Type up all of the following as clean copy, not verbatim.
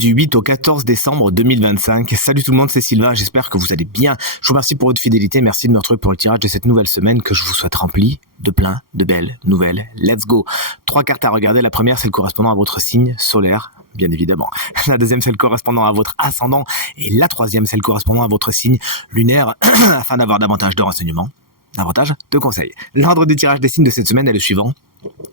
du 8 au 14 décembre 2025. Salut tout le monde, c'est Sylvain, j'espère que vous allez bien. Je vous remercie pour votre fidélité, merci de me retrouver pour le tirage de cette nouvelle semaine que je vous souhaite remplie de plein de belles nouvelles. Let's go. 3 cartes à regarder, la première c'est le correspondant à votre signe solaire, bien évidemment. La deuxième c'est le correspondant à votre ascendant et la troisième c'est le correspondant à votre signe lunaire afin d'avoir davantage de renseignements, davantage de conseils. L'ordre du tirage des signes de cette semaine est le suivant.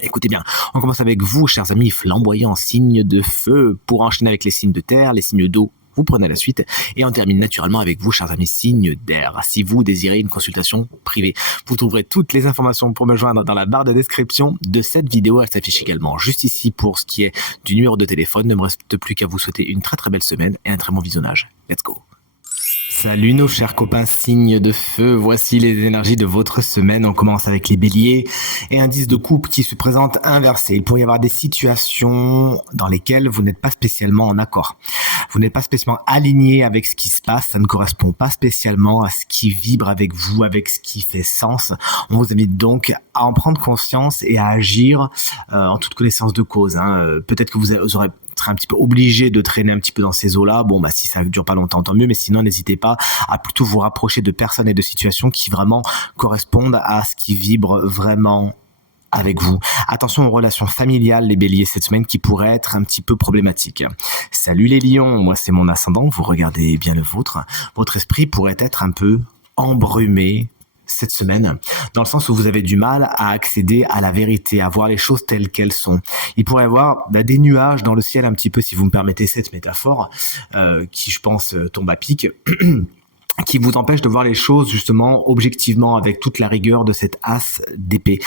Écoutez bien, on commence avec vous, chers amis flamboyants, signes de feu, pour enchaîner avec les signes de terre, les signes d'eau, vous prenez la suite, et on termine naturellement avec vous, chers amis, signes d'air. Si vous désirez une consultation privée, vous trouverez toutes les informations pour me joindre dans la barre de description de cette vidéo. Elle s'affiche également juste ici pour ce qui est du numéro de téléphone. Ne me reste plus qu'à vous souhaiter une très très belle semaine et un très bon visionnage. Let's go. Salut nos chers copains signes de feu, voici les énergies de votre semaine. On commence avec les béliers et indice de couple qui se présente inversé. Il pourrait y avoir des situations dans lesquelles vous n'êtes pas spécialement en accord. Vous n'êtes pas spécialement aligné avec ce qui se passe, ça ne correspond pas spécialement à ce qui vibre avec vous, avec ce qui fait sens. On vous invite donc à en prendre conscience et à agir en toute connaissance de cause. Peut-être que vous serez un petit peu obligé de traîner un petit peu dans ces eaux-là. Bon, si ça dure pas longtemps, tant mieux, mais sinon, n'hésitez pas à plutôt vous rapprocher de personnes et de situations qui vraiment correspondent à ce qui vibre vraiment avec vous. Attention aux relations familiales, les béliers, cette semaine, qui pourraient être un petit peu problématiques. Salut les lions, moi c'est mon ascendant, vous regardez bien le vôtre. Votre esprit pourrait être un peu embrumé cette semaine, dans le sens où vous avez du mal à accéder à la vérité, à voir les choses telles qu'elles sont. Il pourrait y avoir des nuages dans le ciel un petit peu, si vous me permettez cette métaphore, qui je pense tombe à pic, qui vous empêche de voir les choses justement objectivement avec toute la rigueur de cette as d'épée.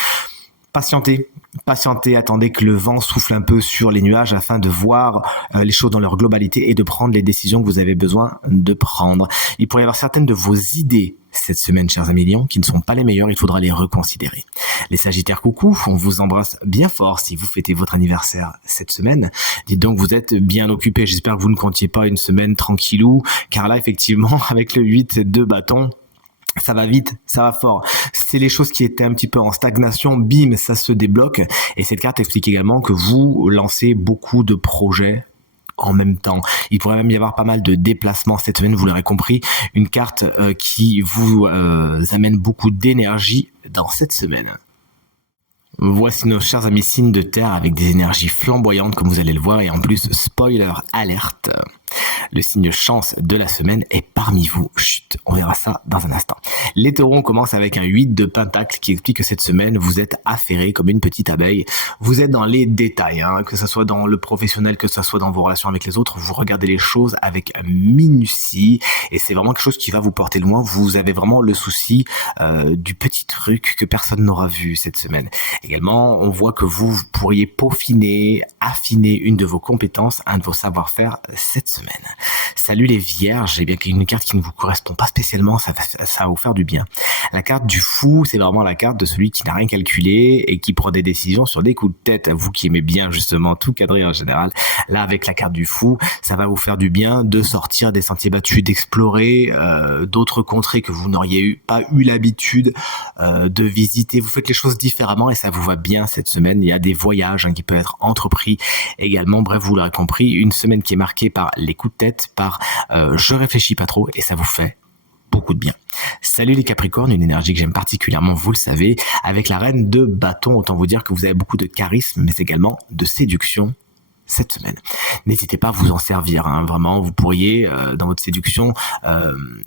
Patientez, attendez que le vent souffle un peu sur les nuages afin de voir les choses dans leur globalité et de prendre les décisions que vous avez besoin de prendre. Il pourrait y avoir certaines de vos idées cette semaine, chers amis lions, qui ne sont pas les meilleures, il faudra les reconsidérer. Les sagittaires, coucou, on vous embrasse bien fort si vous fêtez votre anniversaire cette semaine. Dites donc, vous êtes bien occupés, j'espère que vous ne comptiez pas une semaine tranquillou, car là, effectivement, avec le 8 de bâton, ça va vite, ça va fort. C'est les choses qui étaient un petit peu en stagnation, bim, ça se débloque. Et cette carte explique également que vous lancez beaucoup de projets en même temps. Il pourrait même y avoir pas mal de déplacements cette semaine, vous l'aurez compris. Une carte qui vous amène beaucoup d'énergie dans cette semaine. Voici nos chers amis signes de terre avec des énergies flamboyantes comme vous allez le voir, et en plus, spoiler alerte, le signe chance de la semaine est parmi vous. Chut, on verra ça dans un instant. Les taureaux, on commence avec un 8 de pentacle qui explique que cette semaine, vous êtes affairés comme une petite abeille. Vous êtes dans les détails, que ce soit dans le professionnel, que ce soit dans vos relations avec les autres. Vous regardez les choses avec minutie et c'est vraiment quelque chose qui va vous porter loin. Vous avez vraiment le souci du petit truc que personne n'aura vu cette semaine. Également, on voit que vous pourriez peaufiner, affiner une de vos compétences, un de vos savoir-faire cette semaine. Salut les vierges, j'ai bien une carte qui ne vous correspond pas spécialement, ça va vous faire du bien. La carte du fou, c'est vraiment la carte de celui qui n'a rien calculé et qui prend des décisions sur des coups de tête. Vous qui aimez bien justement tout cadrer en général, là avec la carte du fou, ça va vous faire du bien de sortir des sentiers battus, d'explorer d'autres contrées que vous n'auriez pas eu l'habitude de visiter. Vous faites les choses différemment et ça vous va bien cette semaine. Il y a des voyages qui peuvent être entrepris également. Bref, vous l'aurez compris, une semaine qui est marquée par les coups de tête, par je réfléchis pas trop, et ça vous fait beaucoup de bien. Salut les Capricornes, une énergie que j'aime particulièrement, vous le savez, avec la reine de bâton. Autant vous dire que vous avez beaucoup de charisme, mais également de séduction cette semaine. N'hésitez pas à vous en servir, vraiment, vous pourriez dans votre séduction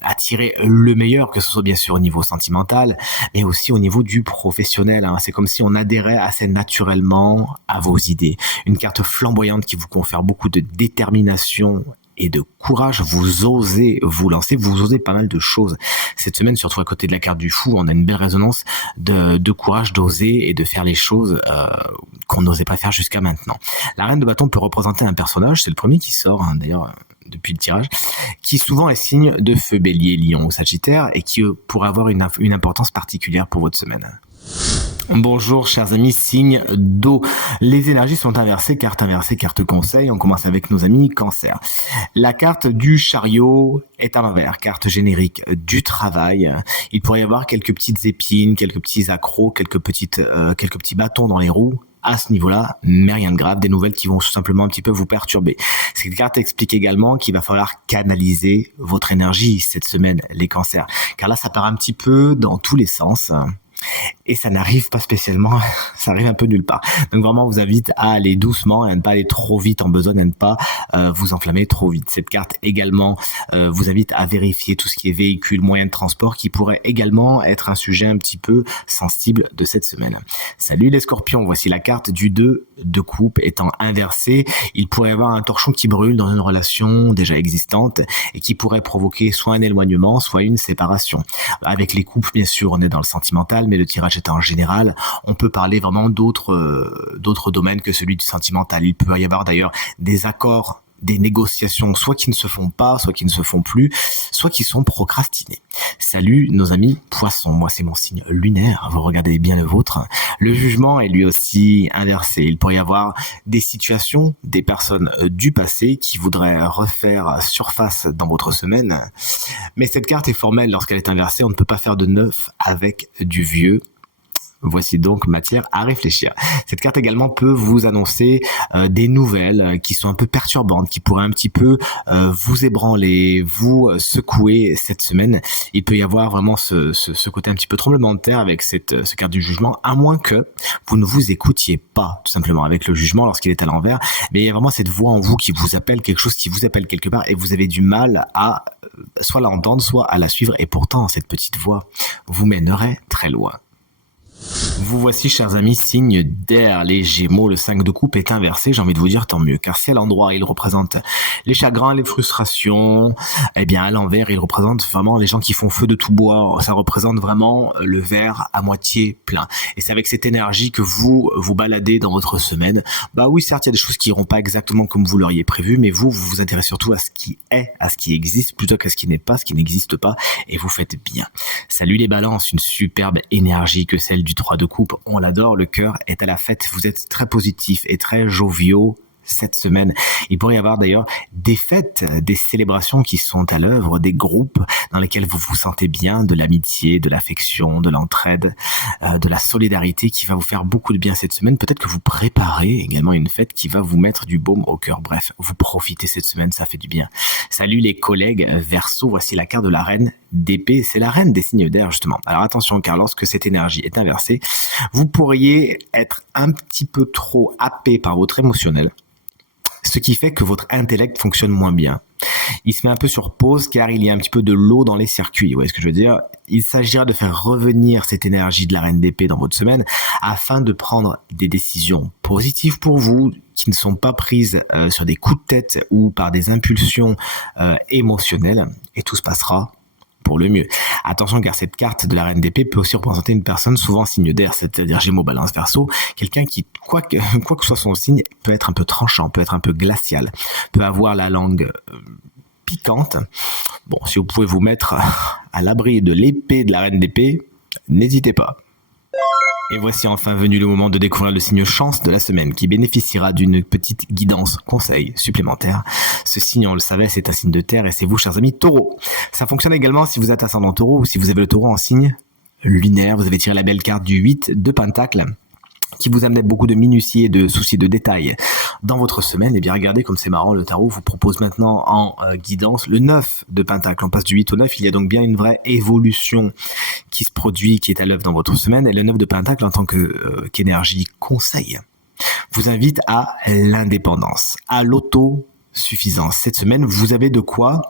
attirer le meilleur, que ce soit bien sûr au niveau sentimental, mais aussi au niveau du professionnel. C'est comme si on adhérait assez naturellement à vos idées. Une carte flamboyante qui vous confère beaucoup de détermination et de courage, vous osez vous lancer, vous osez pas mal de choses. Cette semaine, surtout à côté de la carte du fou, on a une belle résonance de courage, d'oser et de faire les choses qu'on n'osait pas faire jusqu'à maintenant. La reine de bâton peut représenter un personnage, c'est le premier qui sort d'ailleurs depuis le tirage, qui souvent est signe de feu, bélier, lion ou sagittaire, et qui pourrait avoir une importance particulière pour votre semaine. Bonjour chers amis, signe d'eau. Les énergies sont inversées, carte conseil. On commence avec nos amis cancer. La carte du chariot est à l'envers, carte générique du travail. Il pourrait y avoir quelques petites épines, quelques petits accros, quelques petits bâtons dans les roues à ce niveau-là, mais rien de grave, des nouvelles qui vont tout simplement un petit peu vous perturber. Cette carte explique également qu'il va falloir canaliser votre énergie cette semaine, les cancers. Car là, ça part un petit peu dans tous les sens. Et ça n'arrive pas spécialement, ça arrive un peu nulle part. Donc vraiment, on vous invite à aller doucement et à ne pas aller trop vite en besogne, à ne pas vous enflammer trop vite. Cette carte également vous invite à vérifier tout ce qui est véhicule, moyen de transport, qui pourrait également être un sujet un petit peu sensible de cette semaine. Salut les scorpions, voici la carte du 2 de coupe étant inversée. Il pourrait y avoir un torchon qui brûle dans une relation déjà existante et qui pourrait provoquer soit un éloignement, soit une séparation. Avec les couples, bien sûr, on est dans le sentimental, mais le tirage est en général. On peut parler vraiment d'autres domaines que celui du sentimental. Il peut y avoir d'ailleurs des accords, des négociations, soit qui ne se font pas, soit qui ne se font plus, soit qui sont procrastinés. Salut nos amis poissons, moi c'est mon signe lunaire, vous regardez bien le vôtre. Le jugement est lui aussi inversé. Il pourrait y avoir des situations, des personnes du passé qui voudraient refaire surface dans votre semaine. Mais cette carte est formelle lorsqu'elle est inversée, on ne peut pas faire de neuf avec du vieux. Voici donc matière à réfléchir. Cette carte également peut vous annoncer des nouvelles qui sont un peu perturbantes, qui pourraient un petit peu vous ébranler, vous secouer cette semaine. Il peut y avoir vraiment ce côté un petit peu tremblement de terre avec ce carte du jugement, à moins que vous ne vous écoutiez pas, tout simplement, avec le jugement lorsqu'il est à l'envers. Mais il y a vraiment cette voix en vous qui vous appelle, quelque chose qui vous appelle quelque part, et vous avez du mal à soit l'entendre, soit à la suivre. Et pourtant, cette petite voix vous mènerait très loin. Vous voici, chers amis, signe d'air, les Gémeaux. Le 5 de coupe est inversé, j'ai envie de vous dire tant mieux, car si à l'endroit il représente les chagrins, les frustrations, eh bien à l'envers il représente vraiment les gens qui font feu de tout bois. Ça représente vraiment le verre à moitié plein. Et c'est avec cette énergie que vous baladez dans votre semaine. Bah oui, certes, il y a des choses qui iront pas exactement comme vous l'auriez prévu, mais vous vous intéressez surtout à ce qui est, à ce qui existe, plutôt qu'à ce qui n'est pas, ce qui n'existe pas, et vous faites bien. Salut les balances, une superbe énergie que celle du 3 de coupe, on l'adore, le cœur est à la fête, vous êtes très positif et très joviaux cette semaine. Il pourrait y avoir d'ailleurs des fêtes, des célébrations qui sont à l'œuvre, des groupes dans lesquels vous vous sentez bien, de l'amitié, de l'affection, de l'entraide, de la solidarité qui va vous faire beaucoup de bien cette semaine. Peut-être que vous préparez également une fête qui va vous mettre du baume au cœur. Bref, vous profitez cette semaine, ça fait du bien. Salut les collègues Verseau, voici la carte de la reine d'épée. C'est la reine des signes d'air justement. Alors attention car lorsque cette énergie est inversée, vous pourriez être un petit peu trop happé par votre émotionnel, ce qui fait que votre intellect fonctionne moins bien. Il se met un peu sur pause car il y a un petit peu de l'eau dans les circuits. Vous voyez ce que je veux dire ? Il s'agira de faire revenir cette énergie de la reine d'épée dans votre semaine afin de prendre des décisions positives pour vous qui ne sont pas prises sur des coups de tête ou par des impulsions émotionnelles, et tout se passera pour le mieux. Attention car cette carte de la reine d'épée peut aussi représenter une personne souvent signe d'air, c'est-à-dire Gémeaux, Balance, Verseau, quelqu'un qui, quoi que soit son signe, peut être un peu tranchant, peut être un peu glacial, peut avoir la langue piquante. Bon, si vous pouvez vous mettre à l'abri de l'épée de la reine d'épée, n'hésitez pas. Et voici enfin venu le moment de découvrir le signe chance de la semaine qui bénéficiera d'une petite guidance, conseil supplémentaire. Ce signe, on le savait, c'est un signe de terre et c'est vous, chers amis taureaux. Ça fonctionne également si vous êtes ascendant taureau ou si vous avez le taureau en signe lunaire. Vous avez tiré la belle carte du 8 de Pentacle qui vous amenait beaucoup de minutie et de soucis de détails dans votre semaine. Et bien regardez comme c'est marrant, le tarot vous propose maintenant en guidance le 9 de Pentacle. On passe du 8 au 9, il y a donc bien une vraie évolution qui se produit, qui est à l'œuvre dans votre semaine. Et le 9 de Pentacle en tant qu'énergie conseil vous invite à l'indépendance, à l'autosuffisance. Cette semaine, vous avez de quoi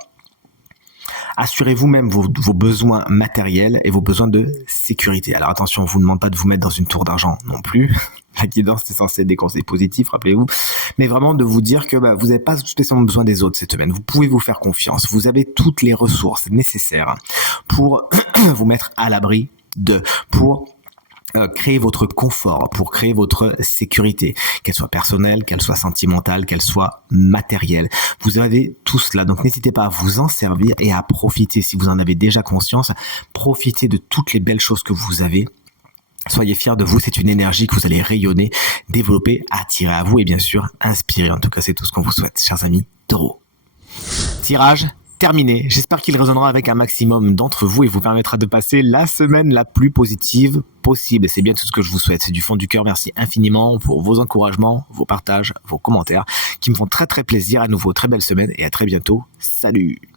assurez vous-même vos besoins matériels et vos besoins de sécurité. Alors attention, on ne vous demande pas de vous mettre dans une tour d'argent non plus. La guidance est censée être des conseils positifs, rappelez-vous. Mais vraiment de vous dire que vous n'avez pas spécialement besoin des autres cette semaine. Vous pouvez vous faire confiance. Vous avez toutes les ressources nécessaires pour vous mettre à l'abri pour créer votre confort, pour créer votre sécurité, qu'elle soit personnelle, qu'elle soit sentimentale, qu'elle soit matérielle. Vous avez tout cela, donc n'hésitez pas à vous en servir et à profiter, si vous en avez déjà conscience, profitez de toutes les belles choses que vous avez. Soyez fiers de vous, c'est une énergie que vous allez rayonner, développer, attirer à vous et bien sûr inspirer. En tout cas, c'est tout ce qu'on vous souhaite, chers amis taureaux. Tirage terminé. J'espère qu'il résonnera avec un maximum d'entre vous et vous permettra de passer la semaine la plus positive possible. C'est bien tout ce que je vous souhaite. C'est du fond du cœur. Merci infiniment pour vos encouragements, vos partages, vos commentaires qui me font très très plaisir. À nouveau, très belle semaine et à très bientôt. Salut!